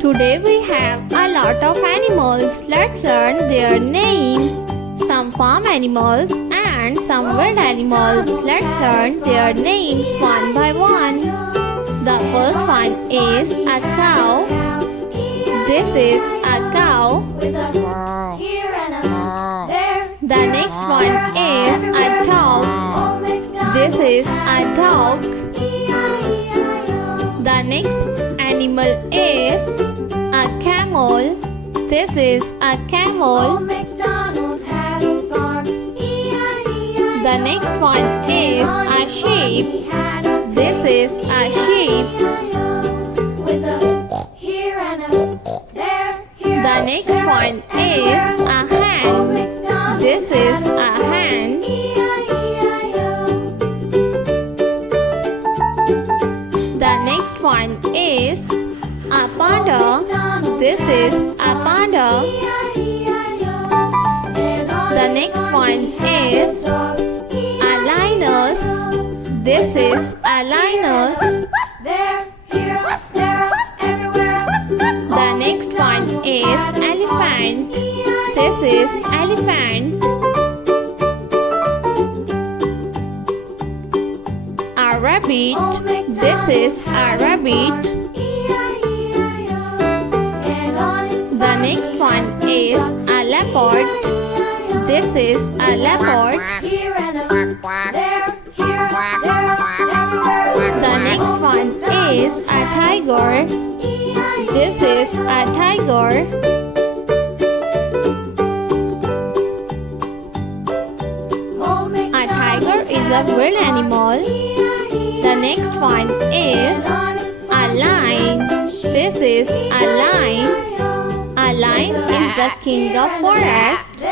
Today we have a lot of animals. Let's learn their names. Some farm animals and some wild animals. Let's learn their names one by one. The first one is a cow. This is a cow. The next one is a dog. This is a dog. The next animal is a camel. This is a camel. The next one is a sheep. This is a sheep. The next one is a hen. This is a hen. The next one is a panda. This is a panda. The next one is a lioness. This is a lioness. The next one is elephant. This is elephant. A rabbit. This is a rabbit. The next one is a leopard. This is a leopard. The next one is a tiger. This is a tiger. A tiger is a wild animal. The next one is a lion. This is a lion. A lion is the king of forest.